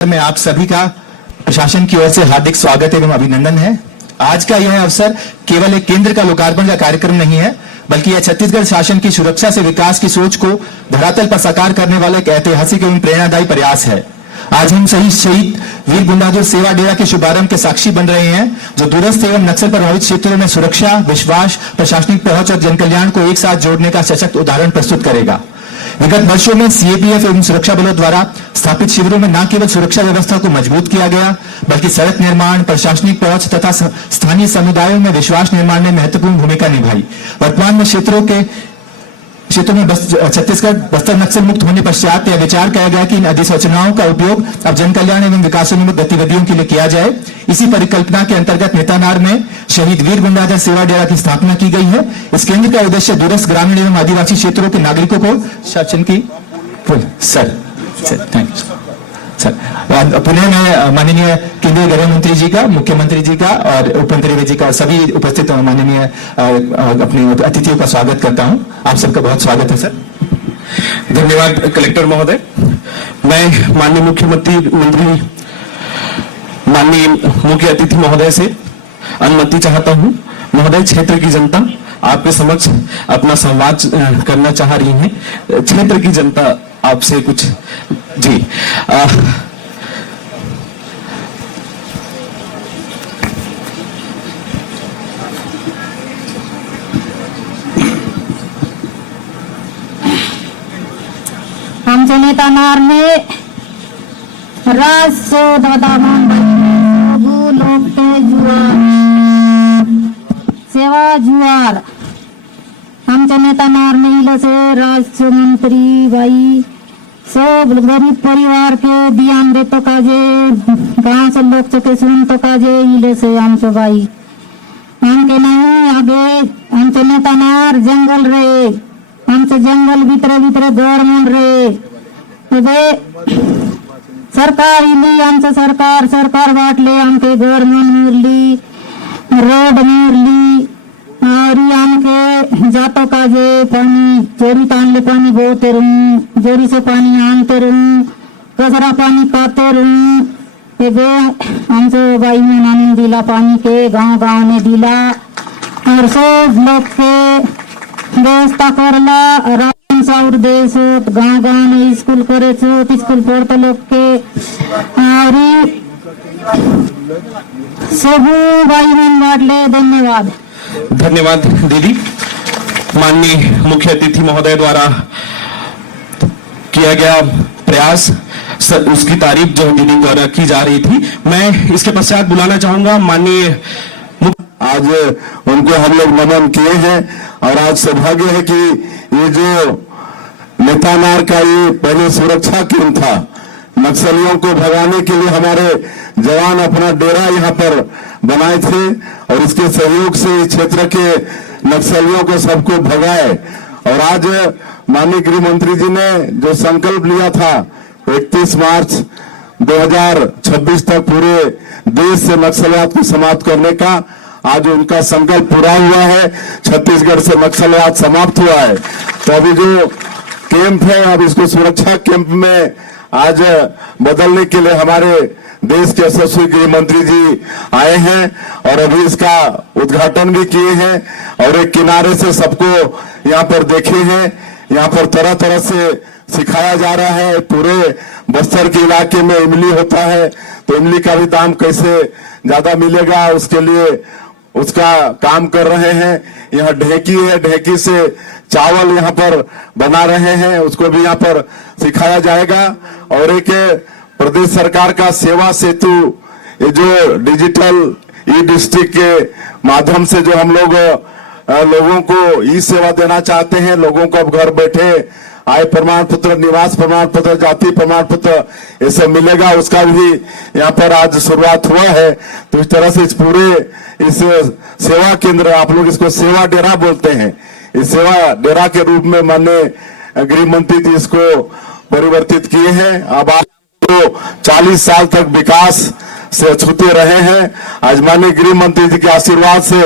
में आप सभी का प्रशासन की ओर से हार्दिक स्वागत एवं अभिनंदन है। आज का यह अवसर केवल एक केंद्र का लोकार्पण का कार्यक्रम नहीं है, बल्कि यह छत्तीसगढ़ शासन की सुरक्षा से विकास की सोच को धरातल पर साकार करने वाला एक ऐतिहासिक एवं प्रेरणादायी प्रयास है। आज हम शहीद वीर गुंडाधुर सेवा डेरा के शुभारंभ के साक्षी बन रहे हैं, जो दूरस्थ एवं नक्सल प्रभावित क्षेत्रों में सुरक्षा, विश्वास, प्रशासनिक पहुंच और जनकल्याण को एक साथ जोड़ने का सशक्त उदाहरण प्रस्तुत करेगा। विगत वर्षों में सीएपीएफ एवं सुरक्षा बलों द्वारा स्थापित शिविरों में न केवल सुरक्षा व्यवस्था को मजबूत किया गया, बल्कि सड़क निर्माण, प्रशासनिक पहुंच तथा स्थानीय समुदायों में विश्वास निर्माण में महत्वपूर्ण भूमिका निभाई। वर्तमान में क्षेत्रों में छत्तीसगढ़ बस्तर नक्सल मुक्त होने पश्चात यह विचार किया गया कि इन अधिसूचनाओं का उपयोग अब जन कल्याण एवं विकासोन्मुख गतिविधियों के लिए किया जाए। इसी परिकल्पना के अंतर्गत नेतानार में शहीद वीर गुंडाधर सेवा डेरा की स्थापना की गई है। इस केंद्र का उद्देश्य दूरस्थ ग्रामीण एवं आदिवासी क्षेत्रों के नागरिकों को शासन की थैंक यू सर। पुनः मैं माननीय केंद्रीय गृह मंत्री जी का, मुख्यमंत्री जी का और उप मंत्री जी का, सभी उपस्थित माननीय अपने अतिथियों का स्वागत करता हूं। आप सबका बहुत स्वागत है सर। धन्यवाद कलेक्टर महोदय। मैं माननीय माननीय मुख्य अतिथि महोदय से अनुमति चाहता हूं। महोदय, क्षेत्र की जनता आपके समक्ष अपना संवाद करना चाह रही है। क्षेत्र की जनता आपसे कुछ जी आमच्या नेतानार में राजसो दादामान लोकते जुआर सेवा जुआर आमच्या नेतानार में इलसे राजसो मंत्री बाई सब गरीब परिवार के ध्यान दे तो काजे गांव से लोग चके सुन तो काजे इलसे आमचो बाई आमके नहीं आगे आमचे नेतानार जंगल रे आमचे जंगल भीतर घर मन रे सरकार इली आमचं सरकार वाटले आमके घर मन मुरली रोड मुरली और आमके जातो काजे पानी चोरी तानले पानी बोते रहूं, जोरी से पानी आनते रहूं, कचरा पानी पाते रहूं। आमचं बाई में आनंद दिला पानी के, गांव ने दिला और सब लोग के व्यवस्था करला। और देश गाँव में स्कूल करे स्कूल पढ़ते लोग के और सब भाई मन बाटले। धन्यवाद। धन्यवाद दीदी। माननीय मुख्य अतिथि महोदय द्वारा किया गया प्रयास, उसकी तारीफ जो दीदी द्वारा की जा रही थी, मैं इसके पश्चात बुलाना चाहूंगा माननीय आज उनको हम लोग नमन किए हैं। और आज सौभाग्य है कि ये जो नेतानार का ये पहले सुरक्षा केंद्र था, नक्सलियों को भगाने के लिए हमारे जवान अपना डेरा यहाँ पर बनाए थे और इसके सहयोग से इस क्षेत्र के नक्सलियों को सबको भगाए। और आज माननीय गृह मंत्री जी ने जो संकल्प लिया था 31 मार्च 2026 तक पूरे देश से नक्सलवाद को समाप्त करने का, आज उनका संकल्प पूरा हुआ है। छत्तीसगढ़ से नक्सलवाद समाप्त हुआ है। तो अभी जो कैंप है, अब इसको सुरक्षा कैंप में आज बदलने के लिए हमारे देश के यशस्वी गृह मंत्री जी आए हैं और अभी इसका उद्घाटन भी किए हैं और एक किनारे से सबको यहाँ पर देखे हैं। यहाँ पर तरह तरह से सिखाया जा रहा है। पूरे बस्तर के इलाके में इमली होता है, तो इमली का भी दाम कैसे ज्यादा मिलेगा, उसके लिए उसका काम कर रहे हैं। यहाँ ढेकी है, ढेकी से चावल यहाँ पर बना रहे हैं, उसको भी यहाँ पर सिखाया जाएगा। और एक प्रदेश सरकार का सेवा सेतु, ये जो डिजिटल ई डिस्ट्रिक्ट के माध्यम से जो हम लोगों को ई सेवा देना चाहते हैं, लोगों को अब घर बैठे आय प्रमाण पत्र, निवास प्रमाण पत्र, जाति प्रमाण पत्र ये सब मिलेगा, उसका भी यहाँ पर आज शुरुआत हुआ है। तो इस तरह से इस पूरे इस सेवा केंद्र, आप लोग इसको सेवा डेरा बोलते हैं, इस सेवा डेरा के रूप में माननीय गृह मंत्री जी इसको परिवर्तित किए हैं। अब आपको 40 साल तक विकास से छूते रहे हैं। आज माननीय गृह मंत्री जी के आशीर्वाद से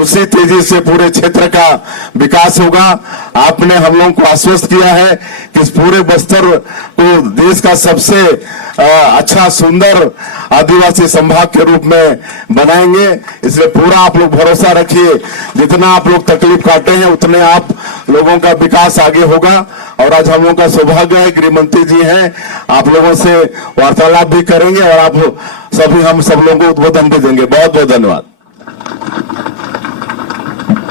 उसी तेजी से पूरे क्षेत्र का विकास होगा। आपने हम लोगों को आश्वस्त किया है कि इस पूरे बस्तर को देश का सबसे अच्छा सुंदर आदिवासी संभाग के रूप में बनाएंगे। इसलिए पूरा आप लोग भरोसा रखिए, जितना आप लोग तकलीफ काटे हैं उतने आप लोगों का विकास आगे होगा। और आज हम लोगों का सौभाग्य है, गृह मंत्री जी हैं, आप लोगों से वार्तालाप भी करेंगे और आप सभी हम सब लोगों को उद्बोधन भी देंगे। बहुत बहुत धन्यवाद।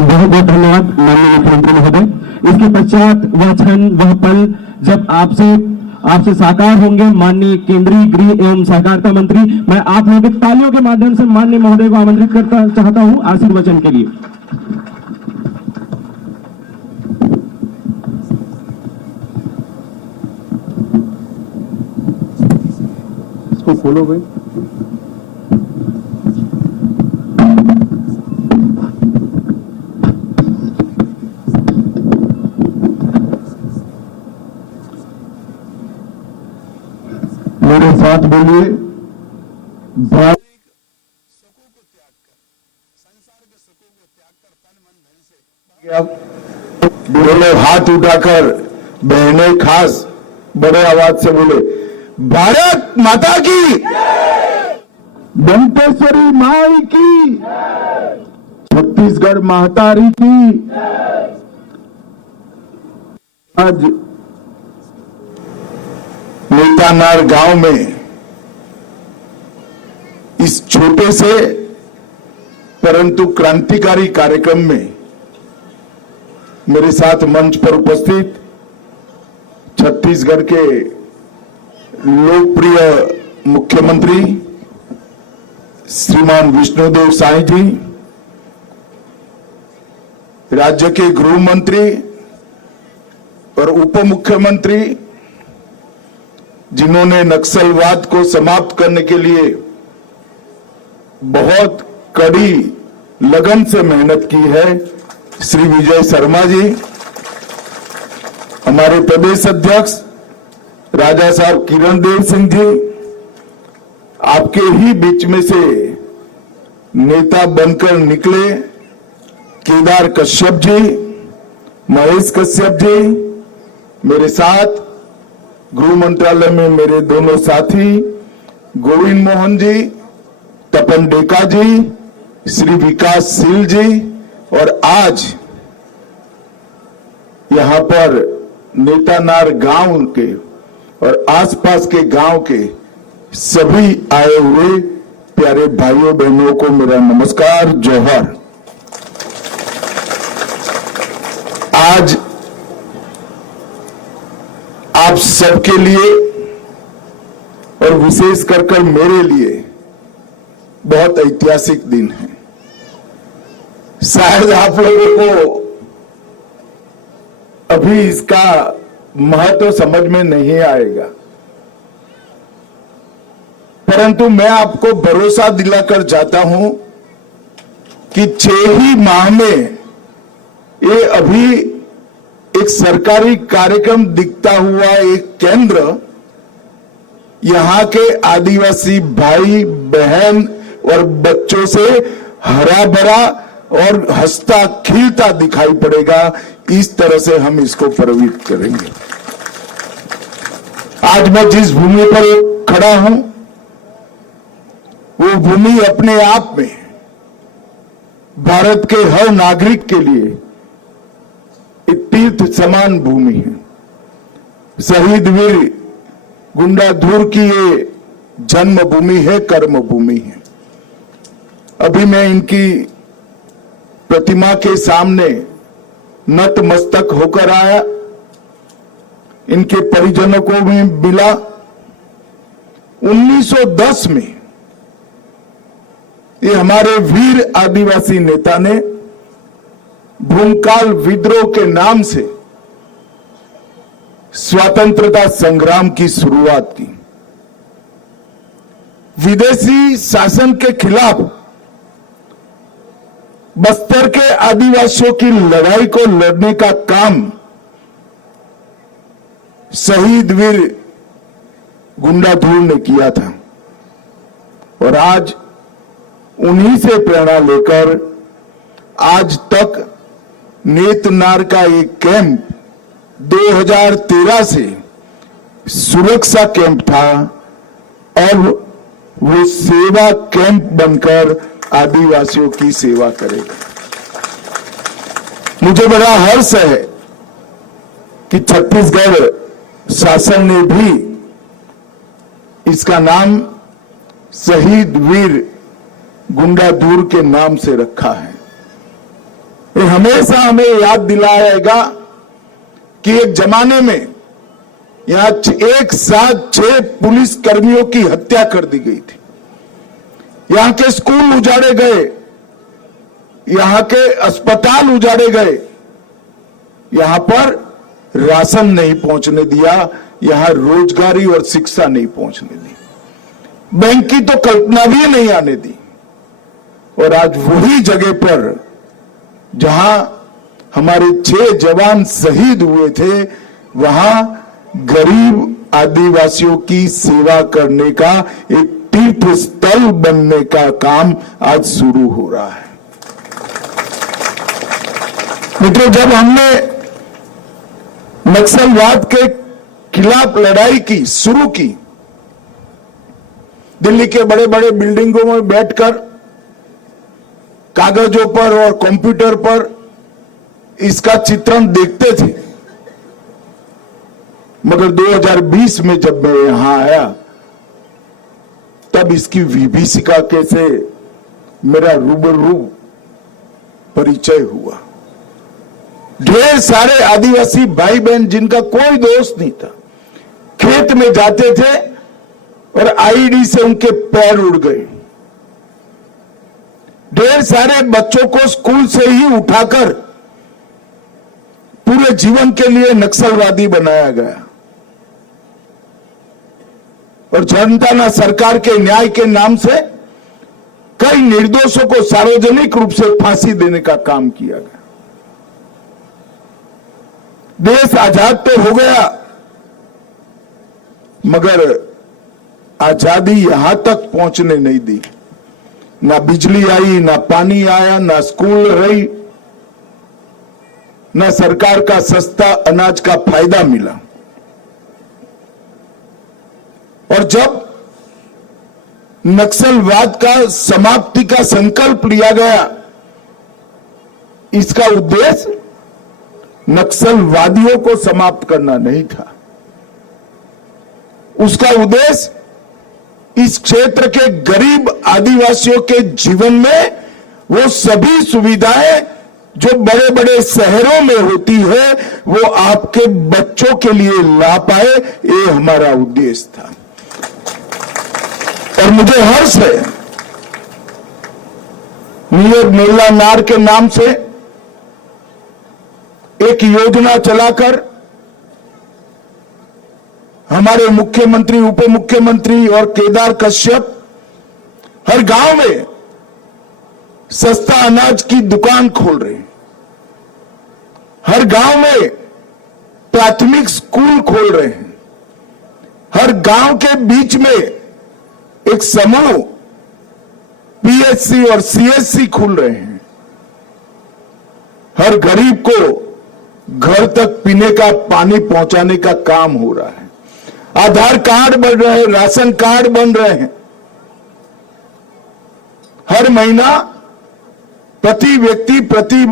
बहुत बहुत धन्यवाद माननीय मुख्यमंत्री महोदय। इसके पश्चात वह क्षण, वह पल जब आपसे साकार होंगे माननीय केंद्रीय गृह एवं सहकारिता मंत्री। मैं आप लोगों की तालियों के माध्यम से माननीय महोदय को आमंत्रित करता चाहता हूं आशीर्वचन के लिए। इसको खोलो भाई। मेरे साथ बोलिए, भारत दोनों हाथ उठाकर बहने खास बड़े आवाज से बोले, भारत माता की, दंतेश्वरी माई की, छत्तीसगढ़ महतारी की। आज नेतानार गांव में इस छोटे से परंतु क्रांतिकारी कार्यक्रम में मेरे साथ मंच पर उपस्थित छत्तीसगढ़ के लोकप्रिय मुख्यमंत्री श्रीमान विष्णुदेव साय जी, राज्य के गृह मंत्री और उप मुख्यमंत्री, जिन्होंने नक्सलवाद को समाप्त करने के लिए बहुत कड़ी लगन से मेहनत की है, श्री विजय शर्मा जी, हमारे प्रदेश अध्यक्ष राजा साहब किरण देव सिंह जी, आपके ही बीच में से नेता बनकर निकले केदार कश्यप जी, महेश कश्यप जी, मेरे साथ गृह मंत्रालय में मेरे दोनों साथी गोविंद मोहन जी, तपन डेका जी, श्री विकासशील जी, और आज यहां पर नेतानार गांव के और आसपास के गांव के सभी आए हुए प्यारे भाइयों बहनों को मेरा नमस्कार, जोहर। आज आप सबके लिए और विशेष कर मेरे लिए बहुत ऐतिहासिक दिन है। शायद आप लोगों को अभी इसका महत्व समझ में नहीं आएगा, परंतु मैं आपको भरोसा दिलाकर जाता हूं कि 6 ही माह में ये अभी एक सरकारी कार्यक्रम दिखता हुआ एक केंद्र यहां के आदिवासी भाई बहन और बच्चों से हरा भरा और हंसता खिलता दिखाई पड़ेगा। इस तरह से हम इसको प्रभावित करेंगे। आज मैं जिस भूमि पर खड़ा हूं वो भूमि अपने आप में भारत के हर नागरिक के लिए एक तीर्थ समान भूमि है। शहीद वीर गुंडाधुर की ये जन्म भूमि है, कर्म भूमि है। अभी मैं इनकी प्रतिमा के सामने नतमस्तक होकर आया, इनके परिजनों को भी मिला। 1910 में ये हमारे वीर आदिवासी नेता ने भूमकाल विद्रोह के नाम से स्वतंत्रता संग्राम की शुरुआत की। विदेशी शासन के खिलाफ बस्तर के आदिवासियों की लड़ाई को लड़ने का काम शहीद वीर गुंडाधुर ने किया था। और आज उन्हीं से प्रेरणा लेकर आज तक नेतनार का एक कैंप 2013 से सुरक्षा कैंप था, अब वो सेवा कैंप बनकर आदिवासियों की सेवा करेगा। मुझे बड़ा हर्ष है कि छत्तीसगढ़ शासन ने भी इसका नाम शहीद वीर गुंडाधुर के नाम से रखा है। ये हमेशा हमें याद दिलाएगा कि एक जमाने में यहां एक साथ 6 पुलिस कर्मियों की हत्या कर दी गई थी। यहां के स्कूल उजाड़े गए, यहां के अस्पताल उजाड़े गए, यहां पर राशन नहीं पहुंचने दिया, यहां रोजगारी और शिक्षा नहीं पहुंचने दी, बैंक की तो कल्पना भी नहीं आने दी। और आज वही जगह पर जहां हमारे 6 जवान शहीद हुए थे, वहां गरीब आदिवासियों की सेवा करने का एक तीर्थ स्थल बनने का काम आज शुरू हो रहा है। मित्रों, जब हमने नक्सलवाद के खिलाफ लड़ाई शुरू की, दिल्ली के बड़े बड़े बिल्डिंगों में बैठकर कागजों पर और कंप्यूटर पर इसका चित्रण देखते थे, मगर 2020 में जब मैं यहां आया तब इसकी विभीषिका से मेरा रूबरू परिचय हुआ। ढेर सारे आदिवासी भाई बहन जिनका कोई दोष नहीं था, खेत में जाते थे और आईडी से उनके पैर उड़ गए। ढेर सारे बच्चों को स्कूल से ही उठाकर पूरे जीवन के लिए नक्सलवादी बनाया गया। और जनता ना सरकार के न्याय के नाम से कई निर्दोषों को सार्वजनिक रूप से फांसी देने का काम किया गया। देश आजाद तो हो गया, मगर आजादी यहां तक पहुंचने नहीं दी। ना बिजली आई, ना पानी आया, ना स्कूल रही, ना सरकार का सस्ता अनाज का फायदा मिला। और जब नक्सलवाद का समाप्ति का संकल्प लिया गया, इसका उद्देश्य नक्सलवादियों को समाप्त करना नहीं था। उसका उद्देश्य इस क्षेत्र के गरीब आदिवासियों के जीवन में वो सभी सुविधाएं जो बड़े बड़े शहरों में होती है, वो आपके बच्चों के लिए ला पाए, ये हमारा उद्देश्य था। और मुझे हर्ष है, नेतनार के नाम से एक योजना चलाकर हमारे मुख्यमंत्री, उप मुख्यमंत्री और केदार कश्यप हर गांव में सस्ता अनाज की दुकान खोल रहे हैं। हर गांव में प्राथमिक स्कूल खोल रहे हैं। हर गांव के बीच में एक समूह पीएचसी और सीएचसी खुल रहे हैं। हर गरीब को घर तक पीने का पानी पहुंचाने का काम हो रहा है। आधार कार्ड बन रहे हैं, राशन कार्ड बन रहे हैं। हर महीना प्रति व्यक्ति प्रति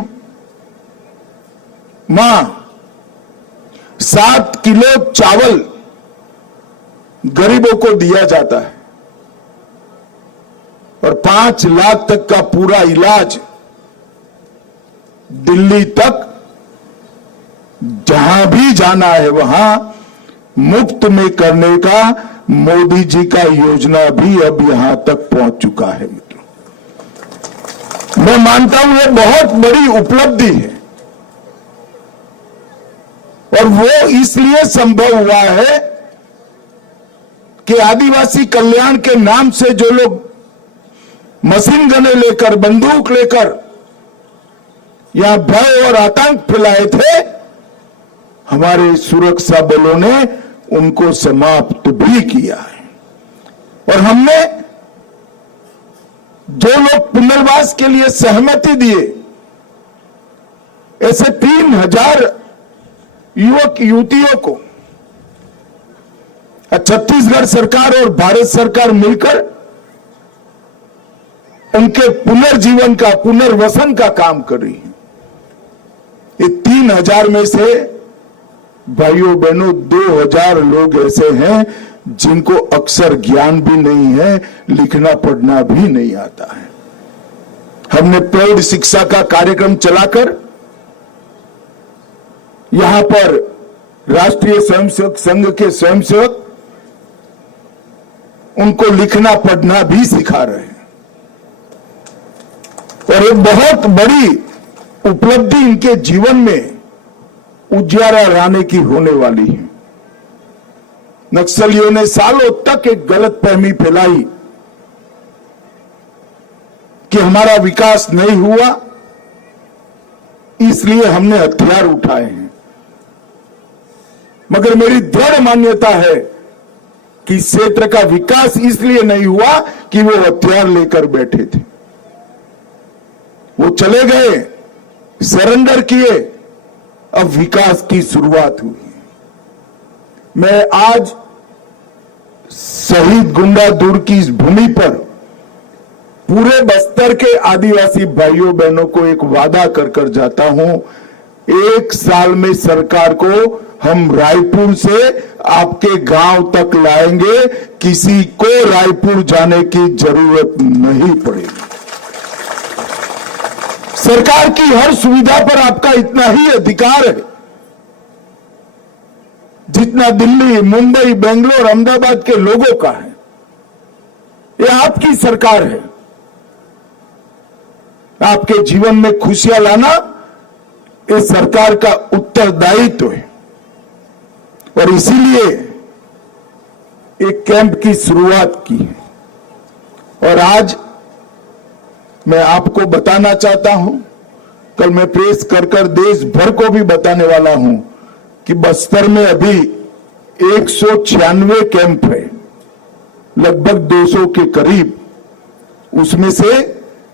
माह 7 किलो चावल गरीबों को दिया जाता है और 5 लाख तक का पूरा इलाज दिल्ली तक जहां भी जाना है वहां मुफ्त में करने का मोदी जी का योजना भी अब यहां तक पहुंच चुका है। मित्रों, मैं मानता हूं यह बहुत बड़ी उपलब्धि है और वो इसलिए संभव हुआ है कि आदिवासी कल्याण के नाम से जो लोग मशीन गने लेकर, बंदूक लेकर यहां भय और आतंक फैलाए थे, हमारे सुरक्षा बलों ने उनको समाप्त भी किया है। और हमने जो लोग पुनर्वास के लिए सहमति दिए, ऐसे 3000 युवक युवतियों को छत्तीसगढ़ सरकार और भारत सरकार मिलकर उनके पुनर्जीवन का, पुनर्वसन का काम कर रही है। ये 3000 में से भाइयों बहनों 2000 लोग ऐसे हैं जिनको अक्षर ज्ञान भी नहीं है, लिखना पढ़ना भी नहीं आता है। हमने प्रौढ़ शिक्षा का कार्यक्रम चलाकर यहां पर राष्ट्रीय स्वयंसेवक संघ के स्वयंसेवक उनको लिखना पढ़ना भी सिखा रहे हैं और एक बहुत बड़ी उपलब्धि इनके जीवन में उजियारा लाने की होने वाली है। नक्सलियों ने सालों तक एक गलतफहमी फैलाई कि हमारा विकास नहीं हुआ, इसलिए हमने हथियार उठाए हैं। मगर मेरी दृढ़ मान्यता है कि क्षेत्र का विकास इसलिए नहीं हुआ कि वो हथियार लेकर बैठे थे। वो चले गए, सरेंडर किए, अब विकास की शुरुआत हुई। मैं आज शहीद गुंडादुर की इस भूमि पर पूरे बस्तर के आदिवासी भाइयों बहनों को एक वादा कर कर जाता हूं, 1 साल में सरकार को हम रायपुर से आपके गांव तक लाएंगे, किसी को रायपुर जाने की जरूरत नहीं पड़ेगी। सरकार की हर सुविधा पर आपका इतना ही अधिकार है जितना दिल्ली, मुंबई, बेंगलोर, अहमदाबाद के लोगों का है। यह आपकी सरकार है। आपके जीवन में खुशियां लाना इस सरकार का उत्तरदायित्व है और इसीलिए एक कैंप की शुरुआत की है। और आज मैं आपको बताना चाहता हूं, कल मैं प्रेस कर कर देश भर को भी बताने वाला हूं कि बस्तर में अभी 196 कैंप है, लगभग 200 के करीब। उसमें से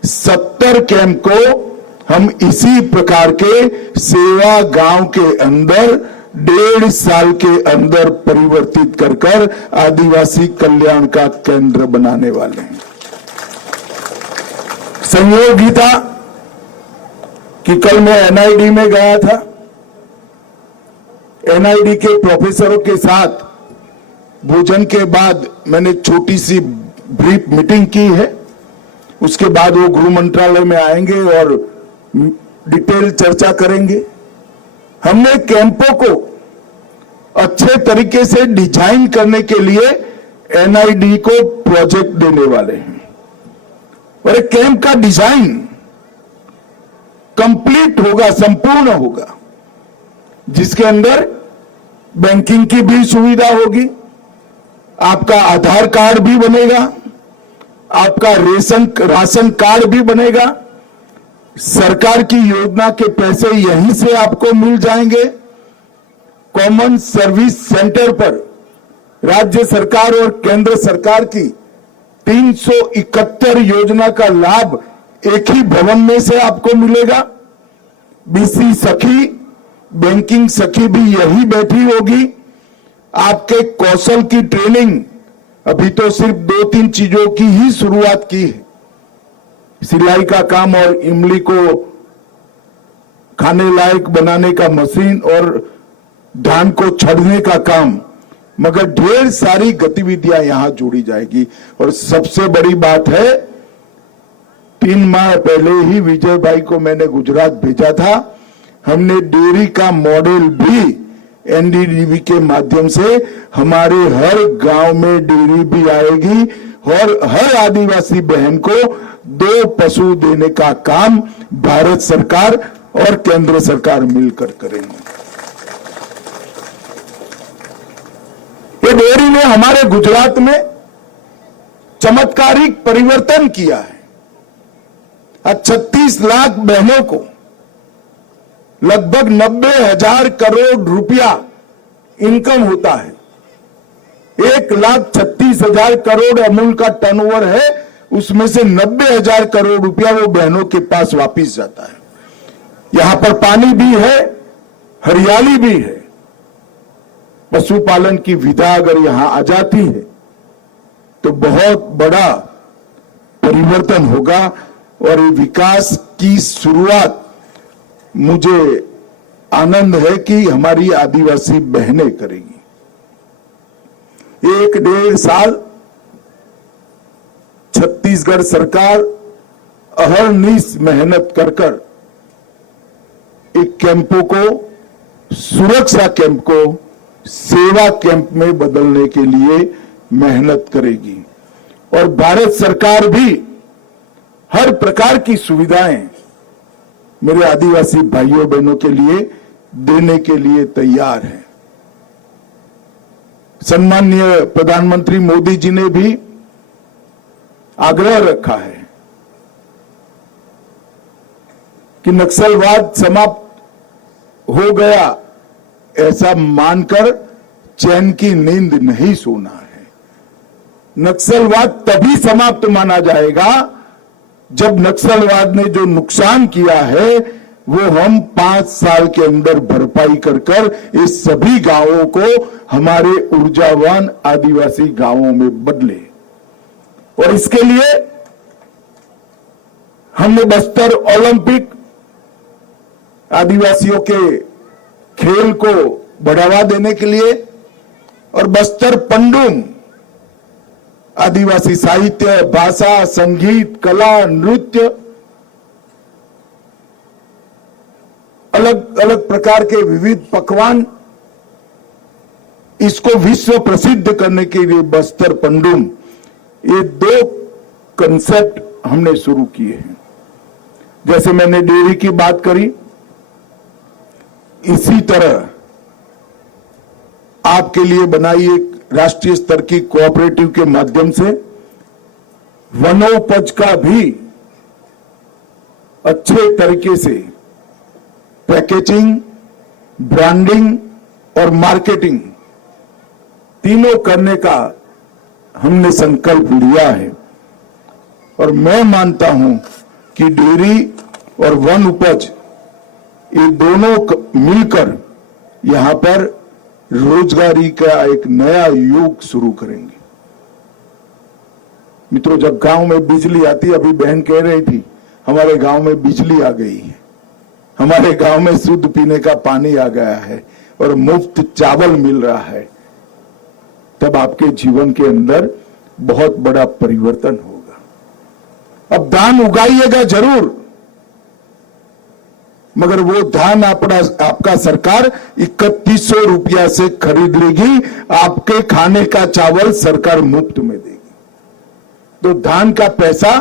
70 कैंप को हम इसी प्रकार के सेवा गांव के अंदर 1.5 साल के अंदर परिवर्तित कर कर आदिवासी कल्याण का केंद्र बनाने वाले हैं। संयोग ही था कि कल मैं एनआईडी में गया था। एनआईडी के प्रोफेसरों के साथ भोजन के बाद मैंने छोटी सी ब्रीफ मीटिंग की है। उसके बाद वो गृह मंत्रालय में आएंगे और डिटेल चर्चा करेंगे। हमने कैंपों को अच्छे तरीके से डिजाइन करने के लिए एनआईडी को प्रोजेक्ट देने वाले हैं और एक कैंप का डिजाइन कंप्लीट होगा, संपूर्ण होगा, जिसके अंदर बैंकिंग की भी सुविधा होगी, आपका आधार कार्ड भी बनेगा, आपका राशन कार्ड भी बनेगा, सरकार की योजना के पैसे यहीं से आपको मिल जाएंगे। कॉमन सर्विस सेंटर पर राज्य सरकार और केंद्र सरकार की 371 योजना का लाभ एक ही भवन में से आपको मिलेगा। बीसी सखी, बैंकिंग सखी भी यही बैठी होगी। आपके कौशल की ट्रेनिंग अभी तो सिर्फ 2-3 चीजों की ही शुरुआत की है, सिलाई का काम और इमली को खाने लायक बनाने का मशीन और धान को छड़ने का काम, मगर ढेर सारी गतिविधियां यहां जोड़ी जाएगी। और सबसे बड़ी बात है, 3 माह पहले ही विजय भाई को मैंने गुजरात भेजा था। हमने डेयरी का मॉडल भी एनडीडीबी के माध्यम से हमारे हर गांव में डेयरी भी आएगी और हर आदिवासी बहन को 2 पशु देने का काम भारत सरकार और केंद्र सरकार मिलकर करेंगे। ये डेयरी ने हमारे गुजरात में चमत्कारिक परिवर्तन किया है। आज 36 लाख बहनों को लगभग 90,000 करोड़ रुपया इनकम होता है। 1,36,000 करोड़ अमूल का टर्नओवर है उसमें से 90,000 करोड़ रुपया वो बहनों के पास वापिस जाता है। यहां पर पानी भी है, हरियाली भी है। पशुपालन की विधा अगर यहां आ जाती है तो बहुत बड़ा परिवर्तन होगा और ये विकास की शुरुआत मुझे आनंद है कि हमारी आदिवासी बहनें करेगी। 1-1.5 साल छत्तीसगढ़ सरकार अहर्निश मेहनत कर एक कैंपों को, सुरक्षा कैंप को सेवा कैंप में बदलने के लिए मेहनत करेगी और भारत सरकार भी हर प्रकार की सुविधाएं मेरे आदिवासी भाइयों बहनों के लिए देने के लिए तैयार है। सम्माननीय प्रधानमंत्री मोदी जी ने भी आग्रह रखा है कि नक्सलवाद समाप्त हो गया ऐसा मानकर चैन की नींद नहीं सोना है। नक्सलवाद तभी समाप्त माना जाएगा जब नक्सलवाद ने जो नुकसान किया है वो हम 5 साल के अंदर भरपाई कर इस सभी गांवों को हमारे ऊर्जावान आदिवासी गांवों में बदले। और इसके लिए हमने बस्तर ओलंपिक, आदिवासियों के खेल को बढ़ावा देने के लिए, और बस्तर पंडुम, आदिवासी साहित्य, भाषा, संगीत, कला, नृत्य, अलग अलग प्रकार के विविध पकवान, इसको विश्व प्रसिद्ध करने के लिए बस्तर पंडुम, ये 2 कंसेप्ट हमने शुरू किए हैं। जैसे मैंने डेयरी की बात करी, इसी तरह आपके लिए बनाई एक राष्ट्रीय स्तर की कोऑपरेटिव के माध्यम से वनोपज का भी अच्छे तरीके से पैकेजिंग, ब्रांडिंग और मार्केटिंग तीनों करने का हमने संकल्प लिया है। और मैं मानता हूं कि डेयरी और वन उपज ये दोनों मिलकर यहां पर रोजगारी का एक नया युग शुरू करेंगे। मित्रों, जब गांव में बिजली आती, अभी बहन कह रही थी हमारे गांव में बिजली आ गई है, हमारे गांव में शुद्ध पीने का पानी आ गया है और मुफ्त चावल मिल रहा है, तब आपके जीवन के अंदर बहुत बड़ा परिवर्तन होगा। अब धान उगाइएगा जरूर, मगर वो धान आपका सरकार 3100 रुपया से खरीद लेगी, आपके खाने का चावल सरकार मुफ्त में देगी। तो धान का पैसा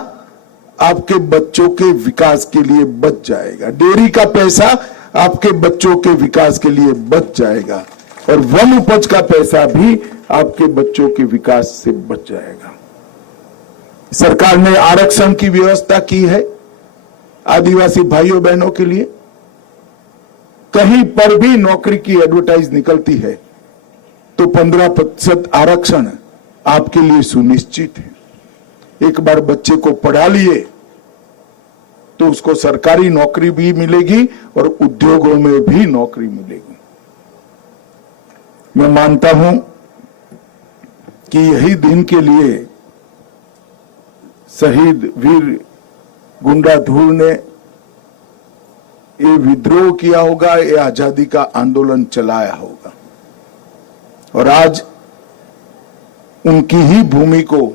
आपके बच्चों के विकास के लिए बच जाएगा, डेयरी का पैसा आपके बच्चों के विकास के लिए बच जाएगा, और वन उपज का पैसा भी आपके बच्चों के विकास से बच जाएगा। सरकार ने आरक्षण की व्यवस्था की है आदिवासी भाइयों बहनों के लिए। कहीं पर भी नौकरी की एडवर्टाइज निकलती है तो 15% आरक्षण आपके लिए सुनिश्चित है। एक बार बच्चे को पढ़ा लिए तो उसको सरकारी नौकरी भी मिलेगी और उद्योगों में भी नौकरी मिलेगी। मैं मानता हूं कि यही दिन के लिए शहीद वीर गुंडा धूल ने ये विद्रोह किया होगा, ये आजादी का आंदोलन चलाया होगा, और आज उनकी ही भूमि को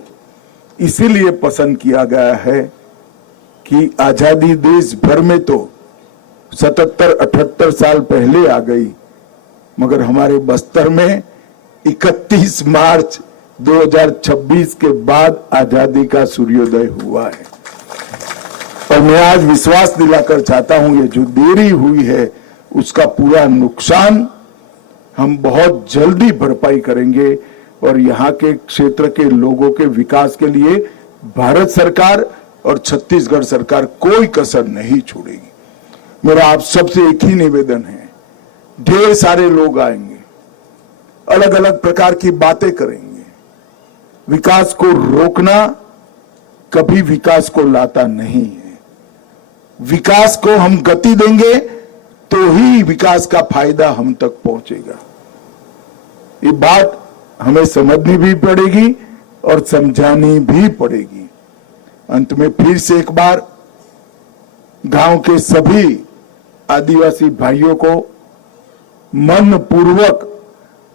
इसीलिए पसंद किया गया है कि आजादी देश भर में तो 77-78 साल पहले आ गई, मगर हमारे बस्तर में 31 मार्च 2026 के बाद आजादी का सूर्योदय हुआ है। और मैं आज विश्वास दिलाकर चाहता हूं, ये जो देरी हुई है उसका पूरा नुकसान हम बहुत जल्दी भरपाई करेंगे, और यहाँ के क्षेत्र के लोगों के विकास के लिए भारत सरकार और छत्तीसगढ़ सरकार कोई कसर नहीं छोड़ेगी। मेरा आप सबसे एक ही निवेदन है, ढेर सारे लोग आएंगे, अलग अलग प्रकार की बातें करेंगे, विकास को रोकना कभी विकास को लाता नहीं है। विकास को हम गति देंगे तो ही विकास का फायदा हम तक पहुंचेगा। ये बात हमें समझनी भी पड़ेगी और समझानी भी पड़ेगी। अंत में फिर से एक बार गांव के सभी आदिवासी भाइयों को मन पूर्वक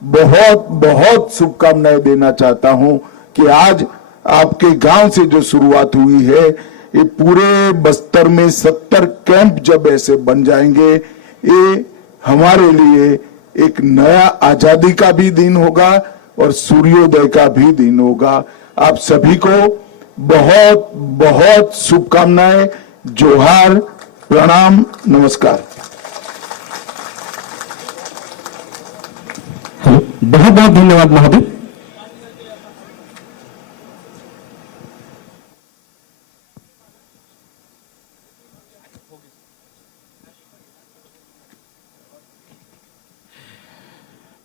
बहुत बहुत शुभकामनाएं देना चाहता हूं कि आज आपके गांव से जो शुरुआत हुई है, ये पूरे बस्तर में 70 कैंप जब ऐसे बन जाएंगे, ये हमारे लिए एक नया आजादी का भी दिन होगा और सूर्योदय का भी दिन होगा। आप सभी को बहुत बहुत शुभकामनाएं, जोहार, प्रणाम, नमस्कार। बहुत बहुत धन्यवाद महोदय।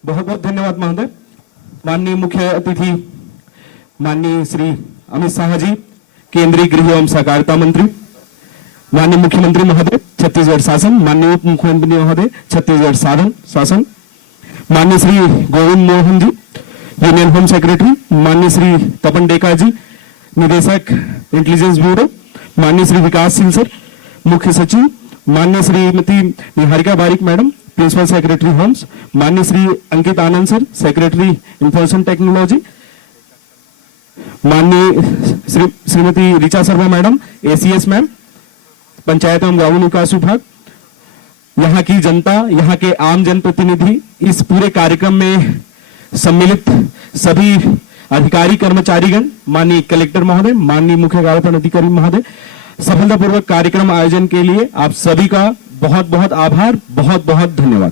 बहुत बहुत धन्यवाद महोदय। माननीय मुख्य अतिथि माननीय श्री अमित शाह जी, केंद्रीय गृह एवं सहकारिता मंत्री, माननीय मुख्यमंत्री महोदय छत्तीसगढ़ शासन, माननीय उप मुख्यमंत्री महोदय छत्तीसगढ़ शासन, माननीय Shri Govind Mohan ji, union home secretary, माननीय श्री तपन डेका जी, निदेशक इंटेलिजेंस ब्यूरो, माननीय श्री विकास सिंह सर, मुख्य सचिव, माननीय Shrimati Niharika Barik madam, principal secretary Holmes, माननीय Shri Ankit Anand sir, secretary information technology, माननीय Shrimati Richa Sharma madam, ACS ma'am, panchayat एवं ग्रामीण विकास विभाग, यहाँ की जनता, यहाँ के आम जनप्रतिनिधि, इस पूरे कार्यक्रम में सम्मिलित सभी अधिकारी कर्मचारीगण, माननीय कलेक्टर महोदय, माननीय मुख्य कार्यपालन अधिकारी महोदय, सफलतापूर्वक कार्यक्रम आयोजन के लिए आप सभी का बहुत बहुत आभार, बहुत बहुत धन्यवाद।